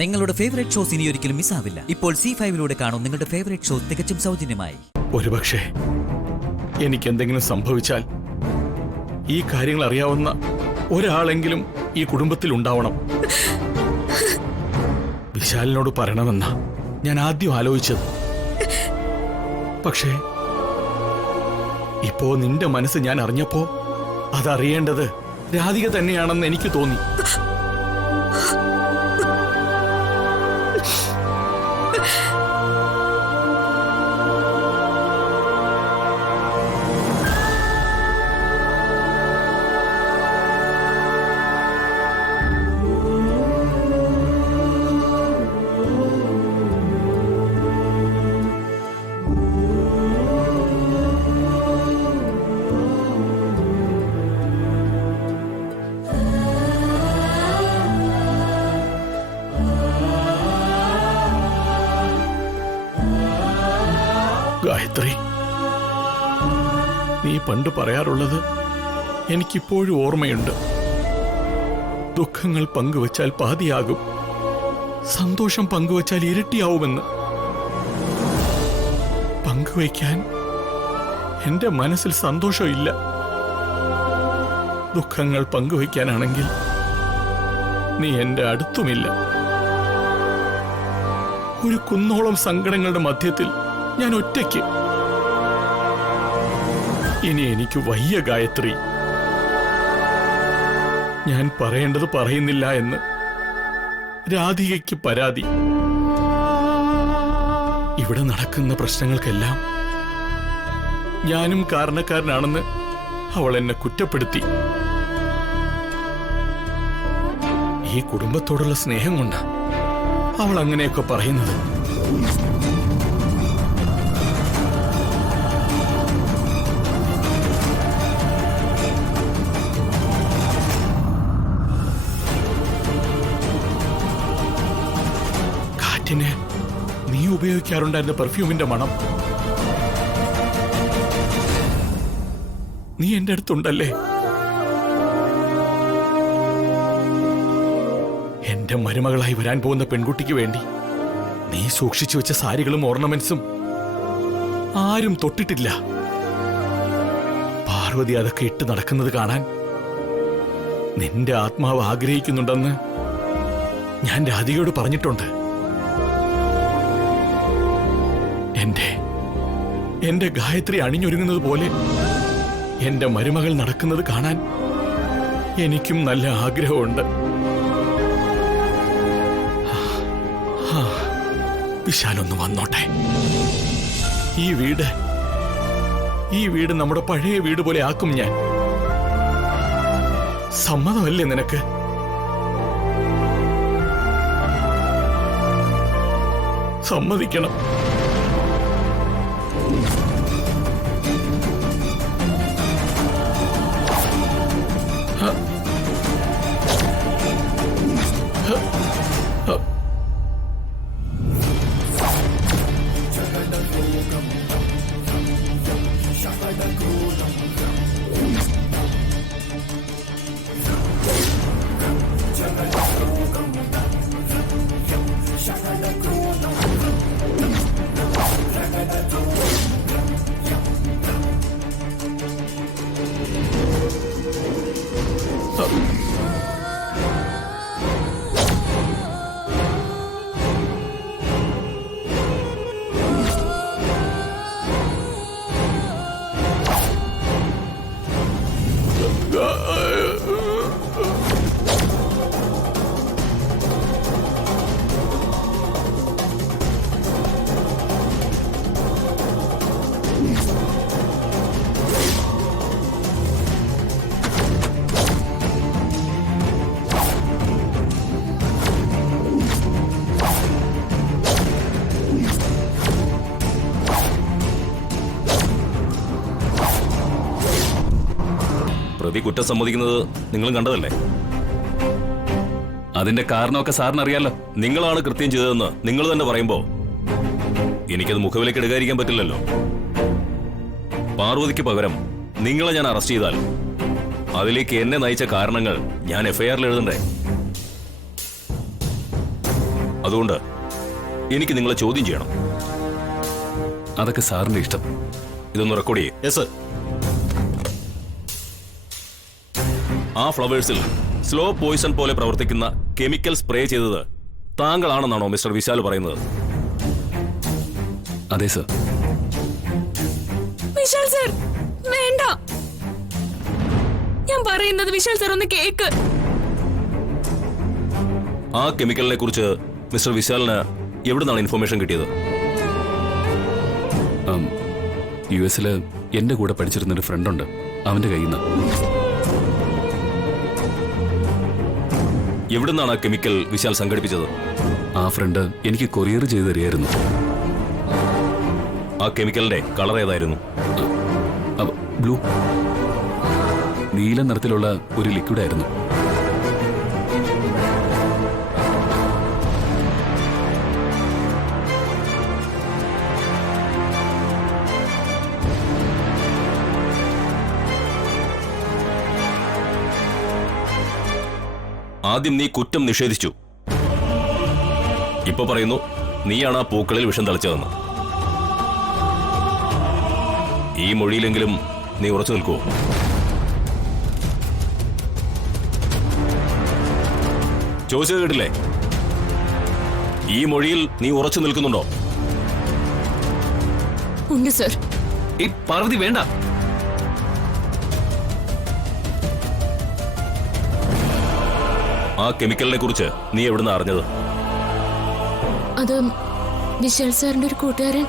നിങ്ങളുടെ favourite shows ഇനി ഒരിക്കലും മിസ്സാവില്ല. ഇപ്പോൾ C5 കാണും നിങ്ങളുടെ ഫേവറേറ്റ് ഷോ തികച്ചും സൗജന്യമായി. ഒരുപക്ഷെ എനിക്ക് എന്തെങ്കിലും സംഭവിച്ചാൽ ഈ കാര്യങ്ങൾ അറിയാവുന്ന ഒരാളെങ്കിലും ഈ കുടുംബത്തിൽ ഉണ്ടാവണം. വിശാലിനോട് പറയണമെന്ന ഞാൻ ആദ്യം ആലോചിച്ചത്. പക്ഷേ ഇപ്പോ നിന്റെ മനസ്സ് ഞാൻ അറിഞ്ഞപ്പോ അതറിയേണ്ടത് രാധിക തന്നെയാണെന്ന് എനിക്ക് തോന്നി. ഗായത്രി, നീ പണ്ട് പറയാറുള്ളത് എനിക്കിപ്പോഴും ഓർമ്മയുണ്ട്. ദുഃഖങ്ങൾ പങ്കുവച്ചാൽ പാതിയാകും, സന്തോഷം പങ്കുവച്ചാൽ ഇരട്ടിയാവുമെന്ന്. പങ്കുവയ്ക്കാൻ എന്റെ മനസ്സിൽ സന്തോഷമില്ല. ദുഃഖങ്ങൾ പങ്കുവയ്ക്കാനാണെങ്കിൽ നീ എന്റെ അടുത്തുമില്ല. ഒരു കുന്നോളം സങ്കടങ്ങളുടെ മധ്യത്തിൽ ഞാൻ ഒറ്റയ്ക്ക്. ഇനി എനിക്ക് വയ്യ ഗായത്രി. ഞാൻ പറയേണ്ടത് പറയുന്നില്ല എന്ന് രാധികയ്ക്ക് പരാതി. ഇവിടെ നടക്കുന്ന പ്രശ്നങ്ങൾക്കെല്ലാം ഞാനും കാരണക്കാരനാണെന്ന് അവൾ എന്നെ കുറ്റപ്പെടുത്തി. ഈ കുടുംബത്തോടുള്ള സ്നേഹം കൊണ്ട് അവൾ അങ്ങനെയൊക്കെ പറയുന്നത്. നീ ഉപയോഗിക്കാറുണ്ടായിരുന്ന പെർഫ്യൂമിന്റെ മണം നീ എന്റെ അടുത്തുണ്ടല്ലേ? എന്റെ മരുമകളായി വരാൻ പോകുന്ന പെൺകുട്ടിക്ക് വേണ്ടി നീ സൂക്ഷിച്ചു വെച്ച സാരികളും ഓർണമെന്റ്സും ആരും തൊട്ടിട്ടില്ല. പാർവതി അതൊക്കെ ഇട്ട് നടക്കുന്നത് കാണാൻ നിന്റെ ആത്മാവ് ആഗ്രഹിക്കുന്നുണ്ടെന്ന് ഞാൻ രാധികയോട് പറഞ്ഞിട്ടുണ്ട്. എന്റെ ഗായത്രി അണിഞ്ഞൊരുങ്ങുന്നത് പോലെ എന്റെ മരുമകൾ നടക്കുന്നത് കാണാൻ എനിക്കും നല്ല ആഗ്രഹമുണ്ട്. വിശാലൊന്ന് വന്നോട്ടെ. ഈ വീട് നമ്മുടെ പഴയ വീട് പോലെ ആക്കും ഞാൻ. സമ്മതമല്ലേ നിനക്ക്? സമ്മതിക്കണം. പ്രതി കുറ്റം സമ്മതിക്കുന്നത് നിങ്ങളും കണ്ടതല്ലേ? അതിന്റെ കാരണമൊക്കെ സാറിന് അറിയാലോ. നിങ്ങളാണ് കൃത്യം ചെയ്തതെന്ന് നിങ്ങൾ തന്നെ പറയുമ്പോ എനിക്കത് മുഖവിലേക്ക് എടുക്കാതിരിക്കാൻ പറ്റില്ലല്ലോ. പാർവതിക്ക് പകരം നിങ്ങളെ ഞാൻ അറസ്റ്റ് ചെയ്താൽ അതിലേക്ക് എന്നെ നയിച്ച കാരണങ്ങൾ ഞാൻ FIR എഴുതണ്ടേ? അതുകൊണ്ട് എനിക്ക് നിങ്ങളെ ചോദ്യം ചെയ്യണം. അതൊക്കെ സാറിന്റെ ഇഷ്ടം. ഇതൊന്ന് റെക്കോർഡ് ചെയ്യേ. Yes sir. ആ ഫ്ലവേഴ്സിൽ സ്ലോ പോയിസൺ പോലെ പ്രവർത്തിക്കുന്ന കെമിക്കൽ സ്പ്രേ ചെയ്തത് താങ്കളാണെന്നാണോ മിസ്റ്റർ വിശാൽ പറയുന്നത്? അതെ സർ. വിശാൽ സർ, വേണ്ട. ഞാൻ പറയുന്നത് വിശാൽ സർ ഒന്ന് കേക്ക്. ആ കെമിക്കലിനെ കുറിച്ച് മിസ്റ്റർ വിശാലിന് എവിടുന്നാണ് ഇൻഫർമേഷൻ കിട്ടിയത്? US-ല് എന്റെ കൂടെ പഠിച്ചിരുന്നൊരു ഫ്രണ്ടുണ്ട്, അവന്റെ കയ്യിൽ നിന്ന്. എവിടുന്നാണ് ആ കെമിക്കൽ വിശാൽ സംഘടിപ്പിച്ചത്? ആ ഫ്രണ്ട് എനിക്ക് കൊറിയർ ചെയ്ത് തരികയായിരുന്നു. ആ കെമിക്കലിന്റെ കളർ ഏതായിരുന്നു? ബ്ലൂ, നീല നിറത്തിലുള്ള ഒരു ലിക്വിഡായിരുന്നു. ആദ്യം നീ കുറ്റം നിഷേധിച്ചു. ഇപ്പൊ പറയുന്നു നീയാണ് ആ പൂക്കളിൽ വിഷം തളിച്ചതെന്ന്. ഈ മൊഴിയിലെങ്കിലും നീ ഉറച്ചു നിൽക്കുവോ? ചോദിച്ചത് കേട്ടില്ലേ? ഈ മൊഴിയിൽ നീ ഉറച്ചു നിൽക്കുന്നുണ്ടോ? ഉണ്ട് സർ. ഈ പാർവതി വേണ്ട. ആ കെമിക്കലിനെ കുറിച്ച് നീ എവിടുന്ന് അറിഞ്ഞത്? അത് വിശാൽ സാറിന്റെ ഒരു കൂട്ടുകാരൻ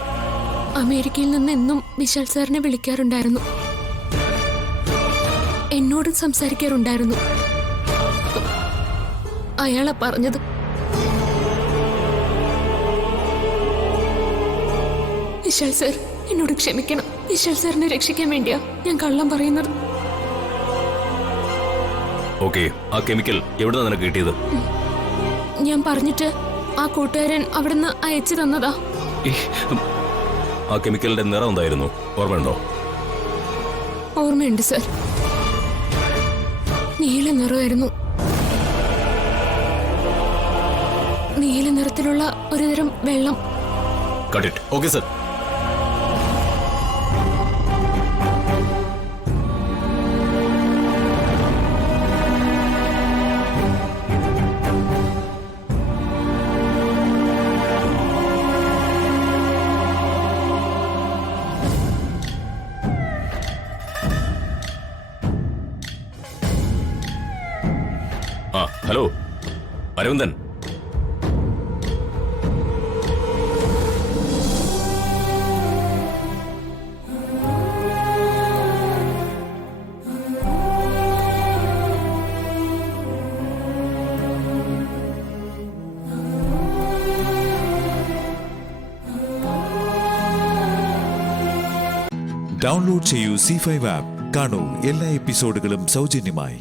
അമേരിക്കയിൽ നിന്ന് എന്നും വിശാൽ സാറിനെ വിളിക്കാറുണ്ടായിരുന്നു, എന്നോടും സംസാരിക്കാറുണ്ടായിരുന്നു. അയാളാ പറഞ്ഞത്. വിശാൽ സാർ, എന്നോട് ക്ഷമിക്കണം. വിശാൽ സാറിനെ രക്ഷിക്കാൻ വേണ്ടിയാ ഞാൻ കള്ളം പറയുന്നത്. ഓക്കെ, ആ കെമിക്കൽ എവിടുന്നാ നിനക്ക് കിട്ടിയത്? ഞാൻ പറഞ്ഞിട്ട് ആ കൂട്ടുകാരൻ അവിടുന്ന് അയച്ചു തന്നതാ. ആ കെമിക്കലിന്റെ നിറം എന്തായിരുന്നു, ഓർമ്മയുണ്ടോ? ഓർമ്മയുണ്ട് സർ, നീല നിറമായിരുന്നു. നീല നിറത്തിലുള്ള ഒരുതരം വെള്ളം. Got it. Okay sir. ആ, ഹലോ അരവിന്ദൻ. ഡൗൺലോഡ് ചെയ്യൂ C5 ആപ്പ്. കാണൂ എല്ലാ എപ്പിസോഡുകളും സൗജന്യമായി.